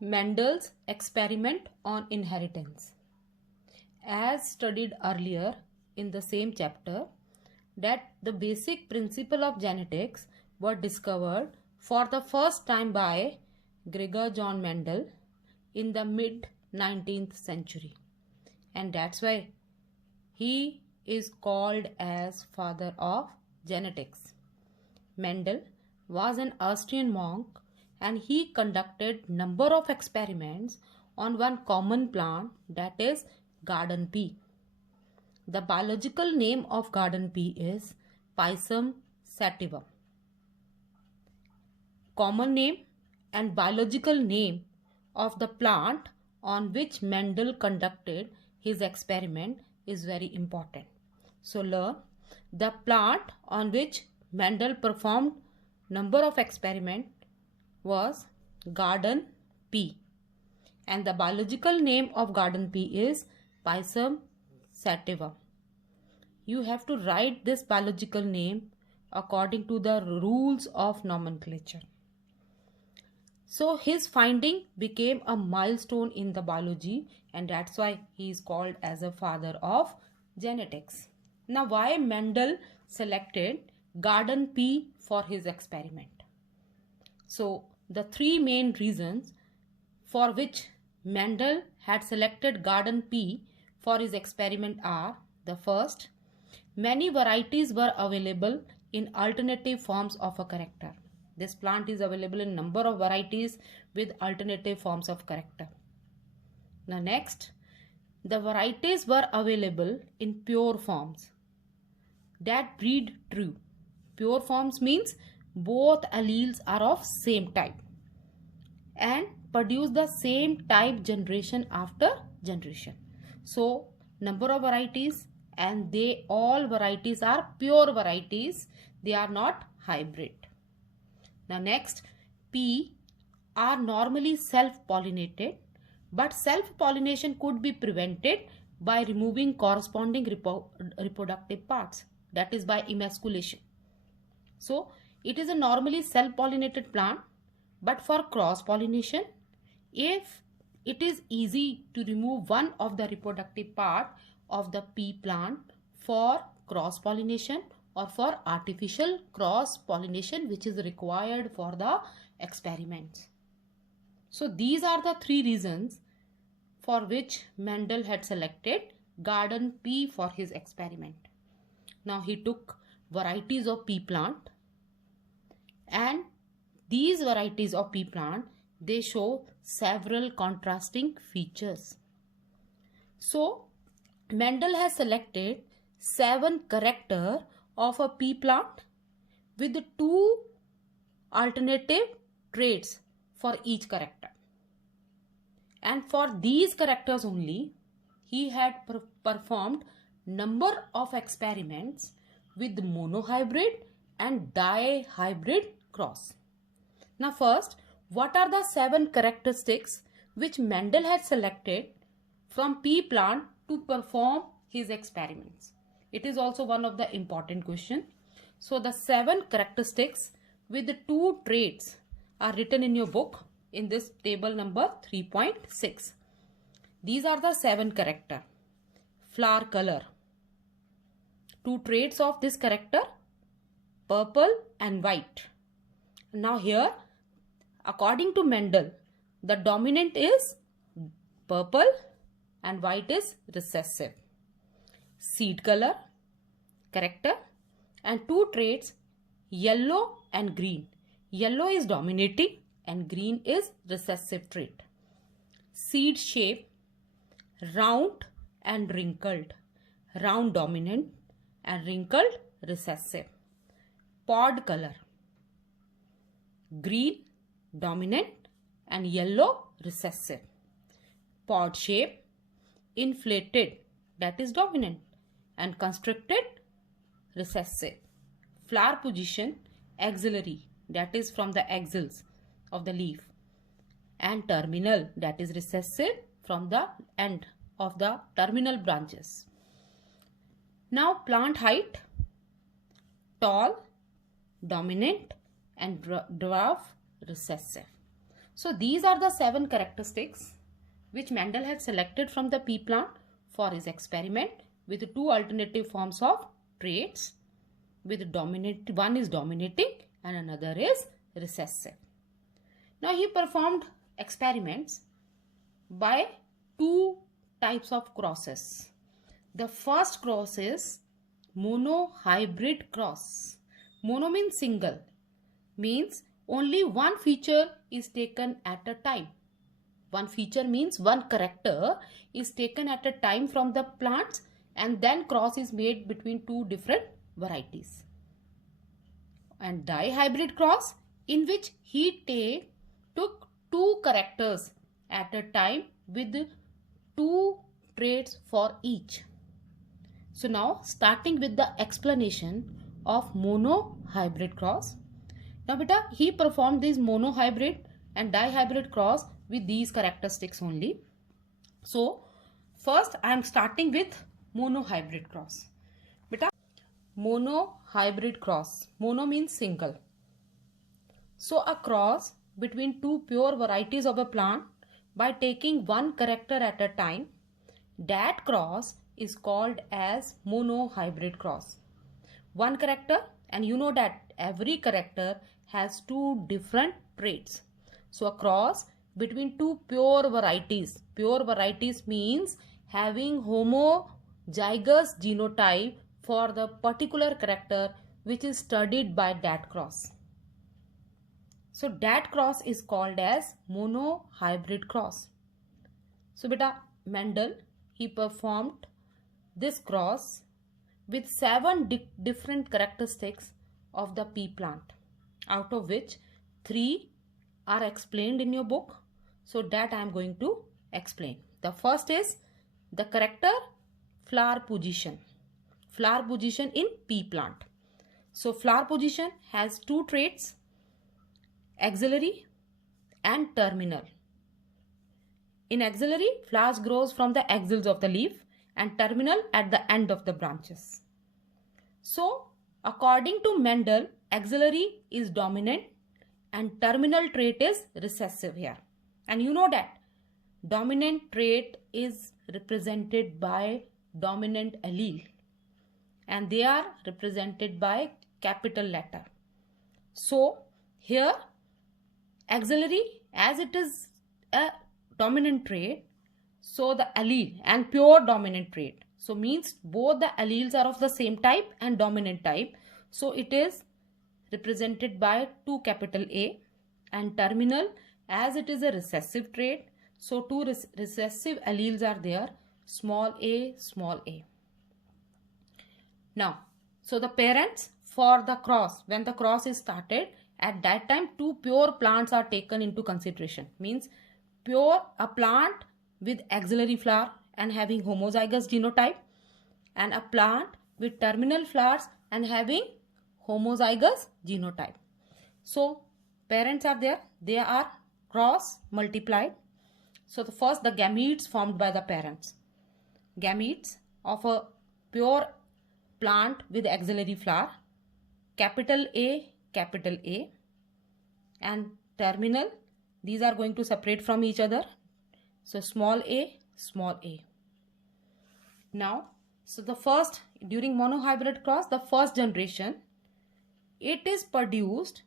Mendel's experiment on inheritance. As studied earlier in the same chapter, that the basic principle of genetics were discovered for the first time by Gregor John Mendel in the mid 19th century, and that's why he is called as father of genetics. Mendel was an Austrian monk and he conducted number of experiments on one common plant, that is garden pea. The biological name of garden pea is Pisum sativum. Common name and biological name of the plant on which Mendel conducted his experiment is very important. So learn the plant on which Mendel performed number of experiments was garden pea, and the biological name of garden pea is Pisum sativum. You have to write this biological name according to the rules of nomenclature. So his finding became a milestone in the biology, and that's why he is called as a father of genetics. Now, why Mendel selected garden pea for his experiment? So the three main reasons for which Mendel had selected garden pea for his experiment are: the first, many varieties were available in alternative forms of a character. This plant is available in number of varieties with alternative forms of character. The next, the varieties were available in pure forms that breed true. Pure forms means both alleles are of same type and produce the same type generation after generation. So number of varieties, and they all varieties are pure varieties, they are not hybrid. Now next, pea are normally self-pollinated, but self-pollination could be prevented by removing corresponding reproductive parts, that is by emasculation. So it is a normally self-pollinated plant, but for cross-pollination, if it is easy to remove one of the reproductive part of the pea plant for cross-pollination or for artificial cross-pollination which is required for the experiments. So these are the three reasons for which Mendel had selected garden pea for his experiment. Now he took varieties of pea plant, and these varieties of pea plant, they show several contrasting features. So Mendel has selected 7 characters of a pea plant with 2 alternative traits for each character, and for these characters only he had performed number of experiments with monohybrid and dihybrid cross. Now first, what are the 7 characteristics which Mendel had selected from pea plant to perform his experiments? It is also one of the important question. So the 7 characteristics with the 2 traits are written in your book in this table number 3.6. These are the 7 character. Flower color. 2 traits of this character, purple and white. Now here, according to Mendel, the dominant is purple and white is recessive. Seed color, character, and 2 traits, yellow and green. Yellow is dominating and green is recessive trait. Seed shape, round and wrinkled. Round dominant and wrinkled recessive. Pod color, green dominant and yellow recessive. Pod shape, inflated, that is dominant, and constricted recessive. Flower position, axillary, that is from the axils of the leaf, and terminal, that is recessive from the end of the terminal branches. Now plant height, tall, dominant and dwarf recessive. So these are the 7 characteristics which Mendel had selected from the pea plant for his experiment with 2 alternative forms of traits, with one is dominating and another is recessive. Now he performed experiments by 2 types of crosses. The first cross is monohybrid cross. Mono means single, means only one feature is taken at a time. One feature means one character is taken at a time from the plants and then cross is made between 2 different varieties. And dihybrid cross, in which he took 2 characters at a time with 2 traits for each. So now starting with the explanation of monohybrid cross. Now beta, he performed this monohybrid and dihybrid cross with these characteristics only. So first I am starting with monohybrid cross. Beta, monohybrid cross. Mono means single. So a cross between 2 pure varieties of a plant by taking one character at a time, that cross is called as monohybrid cross. One character, and you know that every character has 2 different traits. So a cross between 2 pure varieties. Pure varieties means having homozygous genotype for the particular character which is studied by that cross. So that cross is called as monohybrid cross. So beta, Mendel, he performed this cross with 7 different characteristics of the pea plant, out of which 3 are explained in your book. So that I am going to explain. The first is the character flower position. Flower position in pea plant. So flower position has 2 traits, axillary and terminal. In axillary, flowers grows from the axils of the leaf and terminal at the end of the branches. So according to Mendel, axillary is dominant and terminal trait is recessive here. And you know that dominant trait is represented by dominant allele and they are represented by capital letter. So here axillary, as it is a dominant trait, so the allele and pure dominant trait, so means both the alleles are of the same type and dominant type, so it is represented by 2 capital A. And terminal, as it is a recessive trait, so 2 recessive alleles are there, small a, small a. Now, so the parents for the cross, when the cross is started, at that time 2 pure plants are taken into consideration. Means pure, a plant with axillary flower and having homozygous genotype, and a plant with terminal flowers and having homozygous genotype. So parents are there, they are cross multiplied. So the first, the gametes formed by the parents. Gametes of a pure plant with axillary flower, capital A, and terminal, these are going to separate from each other. So small a, small a. Now, so the first, during monohybrid cross, the first generation, it is produced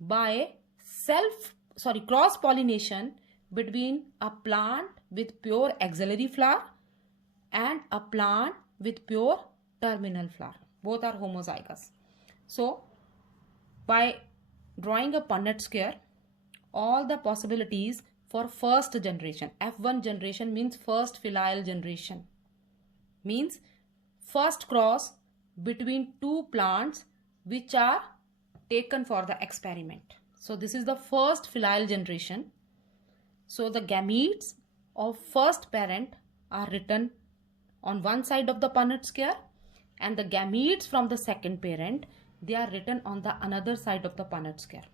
by cross pollination between a plant with pure axillary flower and a plant with pure terminal flower. Both are homozygous. So by drawing a Punnett square, all the possibilities for first generation, F1 generation means first filial generation, means first cross between 2 plants which are taken for the experiment. So this is the first filial generation. So the gametes of first parent are written on one side of the Punnett square, and the gametes from the second parent, they are written on the another side of the Punnett square.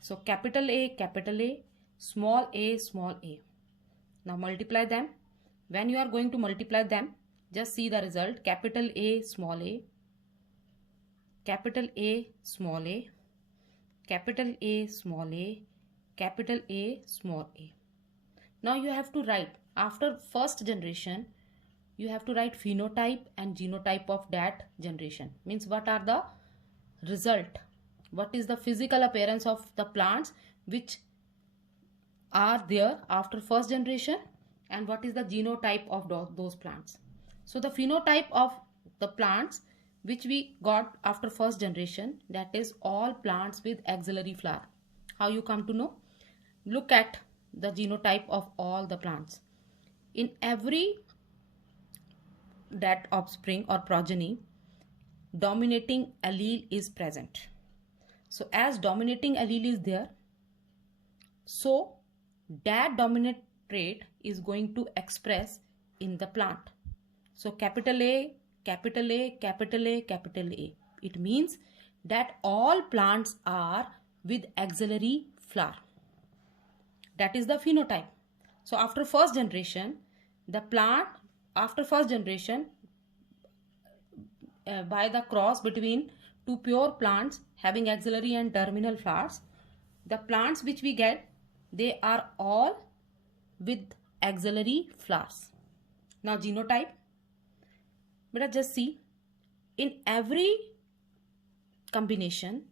So capital A, small a, small a. Now multiply them. When you are going to multiply them, just see the result. Capital A, small a, capital A, small a, capital A, small a, capital A, small a. Now you have to write, after first generation, you have to write phenotype and genotype of that generation. Means what are the result? What is the physical appearance of the plants which are there after first generation, and what is the genotype of those plants? So the phenotype of the plants which we got after first generation, that is all plants with axillary flower. How you come to know? Look at the genotype of all the plants. In every that offspring or progeny, dominating allele is present. So as dominating allele is there, so that dominant trait is going to express in the plant. So capital A, capital A, capital A, capital A. It means that all plants are with axillary flower. That is the phenotype. So after first generation, the plant after first generation, by the cross between two pure plants having axillary and terminal flowers, the plants which we get, they are all with axillary flowers. Now genotype, but just see, in every combination,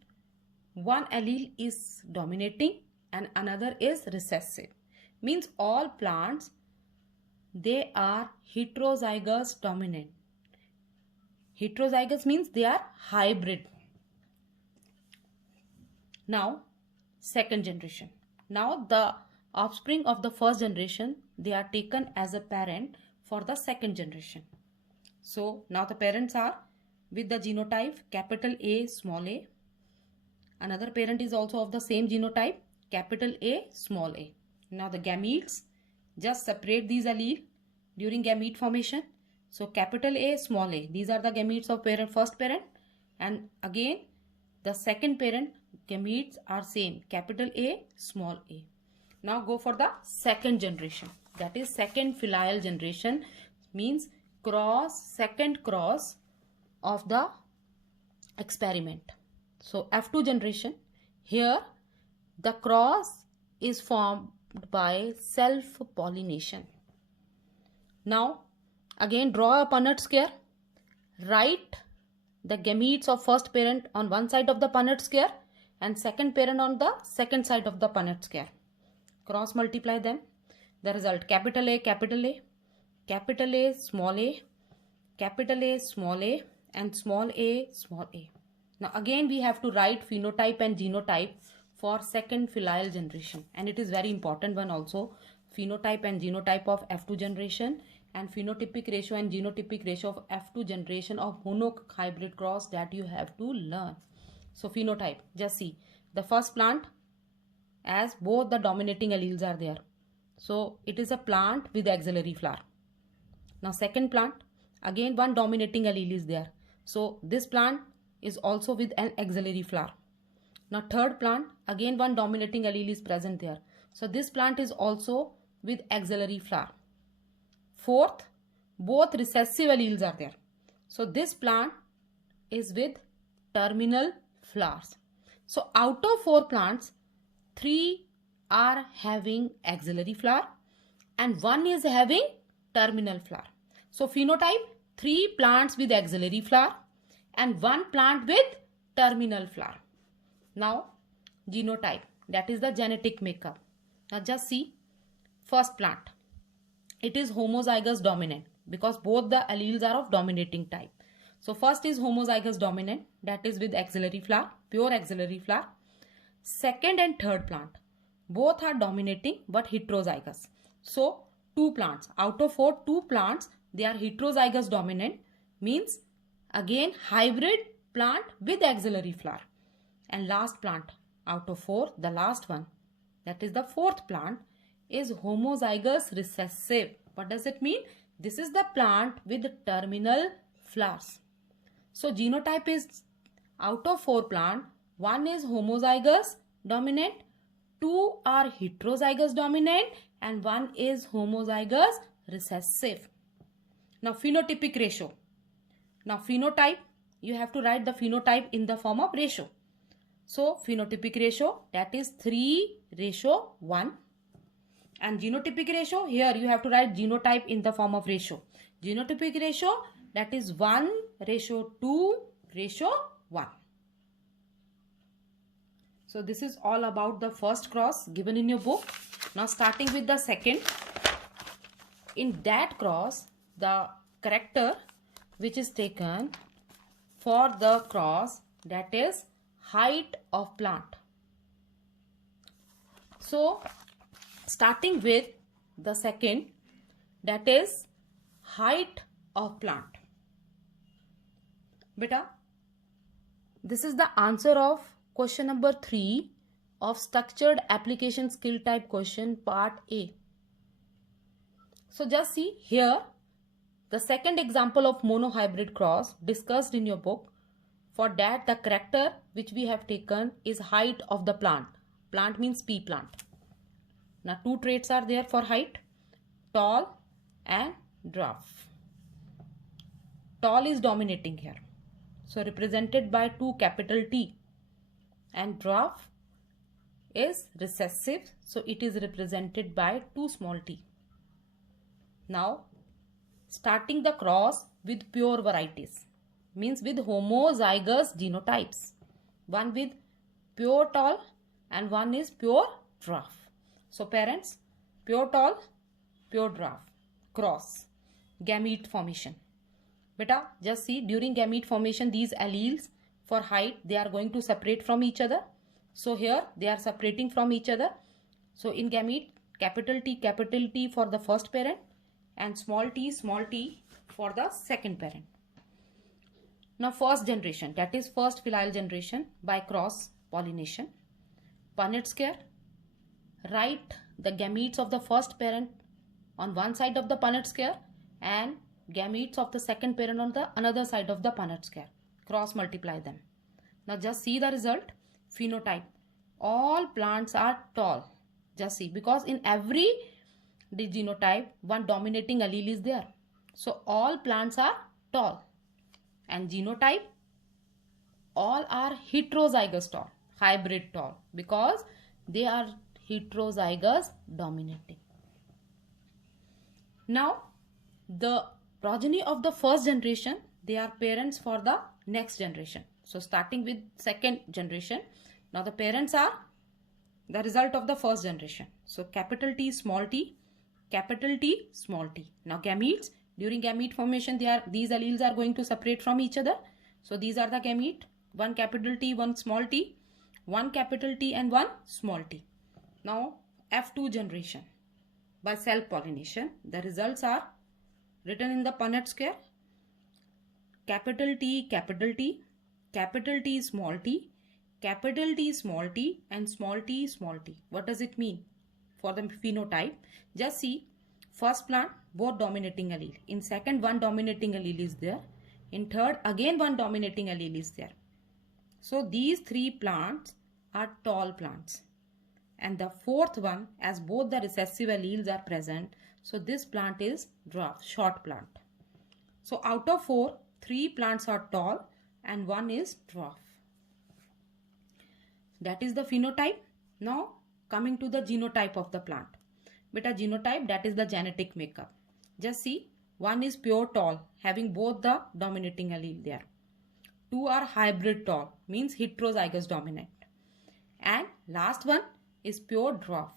one allele is dominating and another is recessive. Means all plants, they are heterozygous dominant. Heterozygous means they are hybrid. Now second generation. Now the offspring of the first generation, they are taken as a parent for the second generation. So now the parents are with the genotype capital A, small a. Another parent is also of the same genotype, capital A, small a. Now the gametes, just separate these allele during gamete formation. So capital A, small a, these are the gametes of parent, first parent, and again the second parent gametes are same, capital A, small a. Now go for the second generation, that is second filial generation, means second cross of the experiment. So F2 generation, here the cross is formed by self-pollination. Now again draw a Punnett square, write the gametes of first parent on one side of the Punnett square and second parent on the second side of the Punnett square. Cross multiply them. The result capital A, capital A, capital A, small a, capital A, small a, and small a, small a. Now again we have to write phenotype and genotype for second filial generation, and it is very important one also, phenotype and genotype of F2 generation and phenotypic ratio and genotypic ratio of F2 generation of mono hybrid cross, that you have to learn. So phenotype, just see the first plant, as both the dominating alleles are there, so it is a plant with axillary flower. Now second plant, again one dominating allele is there, so this plant is also with an axillary flower. Now third plant, again one dominating allele is present there, so this plant is also with axillary flower. Fourth, both recessive alleles are there, so this plant is with terminal flowers. So out of 4 plants, 3 are having axillary flower and 1 is having terminal flower. So phenotype, 3 plants with axillary flower and 1 plant with terminal flower. Now genotype, that is the genetic makeup. Now just see, first plant, it is homozygous dominant because both the alleles are of dominating type. So first is homozygous dominant, that is with axillary flower, pure axillary flower. Second and third plant, both are dominating but heterozygous. So 2 plants out of 4, 2 plants, they are heterozygous dominant, means again hybrid plant with axillary flower. And last plant out of 4, the last one, that is the fourth plant, is homozygous recessive. What does it mean? This is the plant with terminal flowers. So genotype is out of 4 plant, 1 is homozygous dominant, 2 are heterozygous dominant, and 1 is homozygous recessive. Now phenotypic ratio. Now phenotype, you have to write the phenotype in the form of ratio. So phenotypic ratio, that is 3 ratio 1. And genotypic ratio, here you have to write genotype in the form of ratio. Genotypic ratio, that is 1 ratio 2 ratio 1. So this is all about the first cross given in your book. Now starting with the second. In that cross, the character which is taken for the cross, that is height of plant. So starting with the second, that is height of plant. Beta, this is the answer of question number 3 of structured application skill type question part A. So just see here the second example of monohybrid cross discussed in your book. For that, the character which we have taken is height of the plant. Plant means P plant. Now 2 traits are there for height, tall and dwarf. Tall is dominating here, so represented by 2 capital T, and dwarf is recessive, so it is represented by 2 small t. Now starting the cross with pure varieties, means with homozygous genotypes, one with pure tall and one is pure dwarf. So parents, pure tall, pure dwarf, cross, gamete formation. Beta, just see, during gamete formation, these alleles for height, they are going to separate from each other. So here they are separating from each other. So in gamete, capital T for the first parent and small t for the second parent. Now first generation, that is first filial generation by cross pollination. Punnett square, write the gametes of the first parent on one side of the Punnett square and gametes of the second parent on the another side of the Punnett square. Cross multiply them. Now just see the result. Phenotype. All plants are tall. Just see, because in every genotype one dominating allele is there. So all plants are tall. And genotype, all are heterozygous tall, hybrid tall, because they are heterozygous dominating. Now the progeny of the first generation, they are parents for the next generation. So starting with second generation, now the parents are the result of the first generation. So capital T, small t, capital T, small t. Now gametes, during gamete formation, these alleles are going to separate from each other. So these are the gamete, one capital T, one small t, one capital T and one small t. Now F2 generation by self pollination, the results are written in the Punnett square. Capital T, capital T, capital T, small t, capital T, small t and small t, small t. What does it mean for the phenotype? Just see, first plant, both dominating allele. In second, one dominating allele is there. In third, again one dominating allele is there. So these 3 plants are tall plants. And the fourth one, as both the recessive alleles are present, so this plant is dwarf, short plant. So out of 4, 3 plants are tall and 1 is dwarf. That is the phenotype. Now coming to the genotype of the plant. Beta, genotype, that is the genetic makeup. Just see, one is pure tall, having both the dominating allele there. 2 are hybrid tall, means heterozygous dominant. And last one is pure dwarf,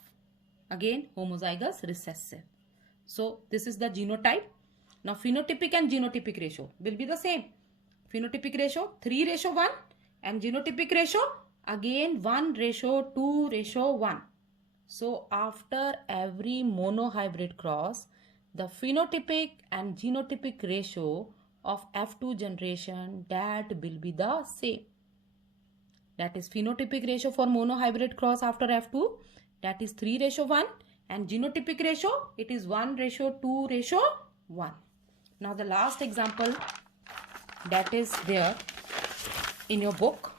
again homozygous recessive. So this is the genotype. Now phenotypic and genotypic ratio will be the same. Phenotypic ratio 3:1 and genotypic ratio again 1:2:1. So after every monohybrid cross, the phenotypic and genotypic ratio of F2 generation, that will be the same. That is phenotypic ratio for monohybrid cross after F2, that is 3:1, and genotypic ratio, it is 1:2:1. Now the last example that is there in your book,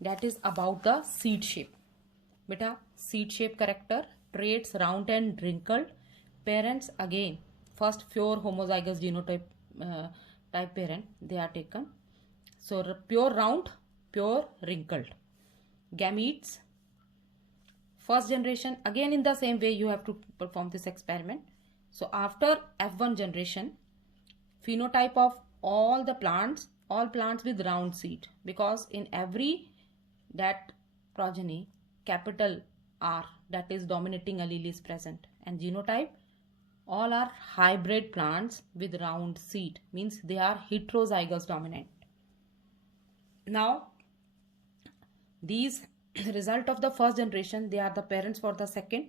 that is about the seed shape. Beta, seed shape character, traits round and wrinkled, parents again first pure homozygous genotype type parent, they are taken. So pure round, pure wrinkled. Gametes, first generation, again in the same way you have to perform this experiment. So after F1 generation, phenotype of all plants with round seed, because in every that progeny capital R, that is dominating allele, is present, and genotype all are hybrid plants with round seed, means they are heterozygous dominant. Now these result of the first generation, they are the parents for the second.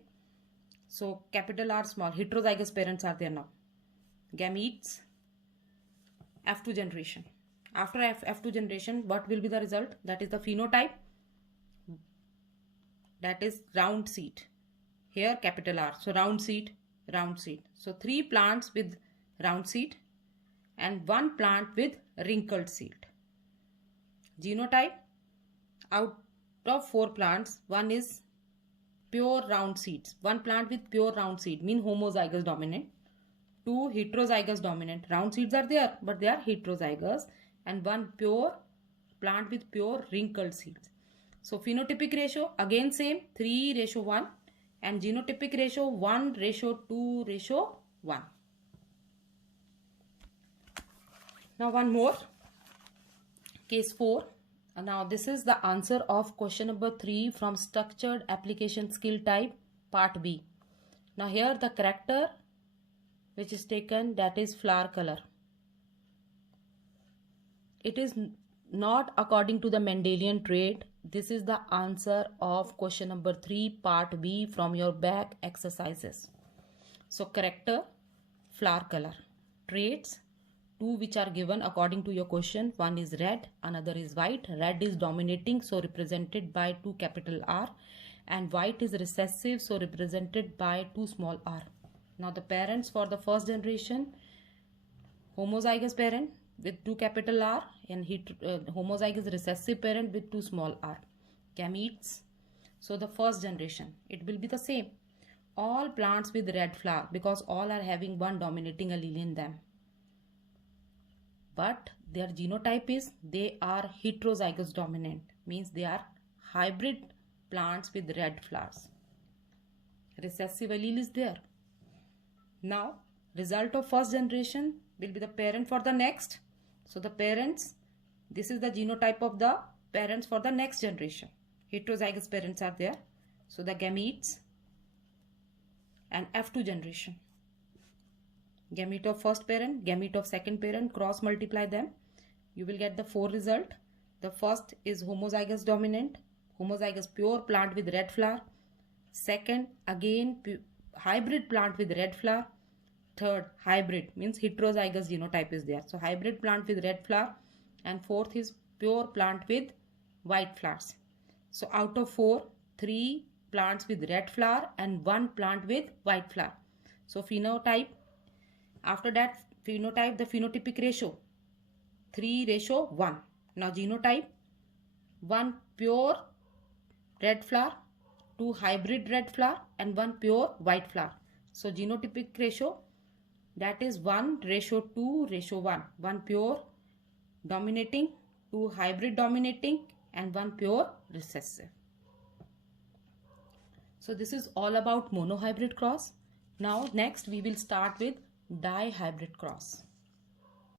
So capital R, small, heterozygous parents are there now. Gametes, F2 generation. After F2 generation, what will be the result? That is the phenotype, that is round seed. Here capital R, so round seed, round seed. So 3 plants with round seed and 1 plant with wrinkled seed. Genotype, out of 4 plants, 1 is pure round seeds. 1 plant with pure round seed, mean homozygous dominant. 2 heterozygous dominant. Round seeds are there, but they are heterozygous. And 1 pure plant with pure wrinkled seeds. So phenotypic ratio, again same, 3:1. And genotypic ratio, 1:2:1. Now one more. Case 4. Now this is the answer of question number 3 from structured application skill type part B. Now here the character which is taken, that is flower color. It is not according to the Mendelian trait. This is the answer of question number 3 part B from your back exercises. So character, flower color, traits, 2 which are given according to your question. One is red, another is white. Red is dominating, so represented by 2 capital R, and white is recessive, so represented by 2 small r. Now the parents for the first generation, homozygous parent with 2 capital R, and homozygous recessive parent with 2 small r. Gametes, so the first generation, it will be the same. All plants with red flower, because all are having 1 dominating allele in them. But their genotype is, they are heterozygous dominant, means they are hybrid plants with red flowers. Recessive allele is there. Now result of first generation will be the parent for the next. So the parents, this is the genotype of the parents for the next generation. Heterozygous parents are there. So the gametes and F2 generation. Gamete of first parent, gamete of second parent, cross multiply them. You will get the 4 result. The first is homozygous dominant, homozygous pure plant with red flower. Second, again hybrid plant with red flower. Third, hybrid, means heterozygous genotype is there. So hybrid plant with red flower. And fourth is pure plant with white flowers. So out of 4, 3 plants with red flower and 1 plant with white flower. So phenotype, after that phenotype, the phenotypic ratio 3:1. Now genotype, 1 pure red flower, 2 hybrid red flower and 1 pure white flower. So genotypic ratio, that is 1:2:1. 1 pure dominating, 2 hybrid dominating and 1 pure recessive. So this is all about monohybrid cross. Now next we will start with dihybrid cross.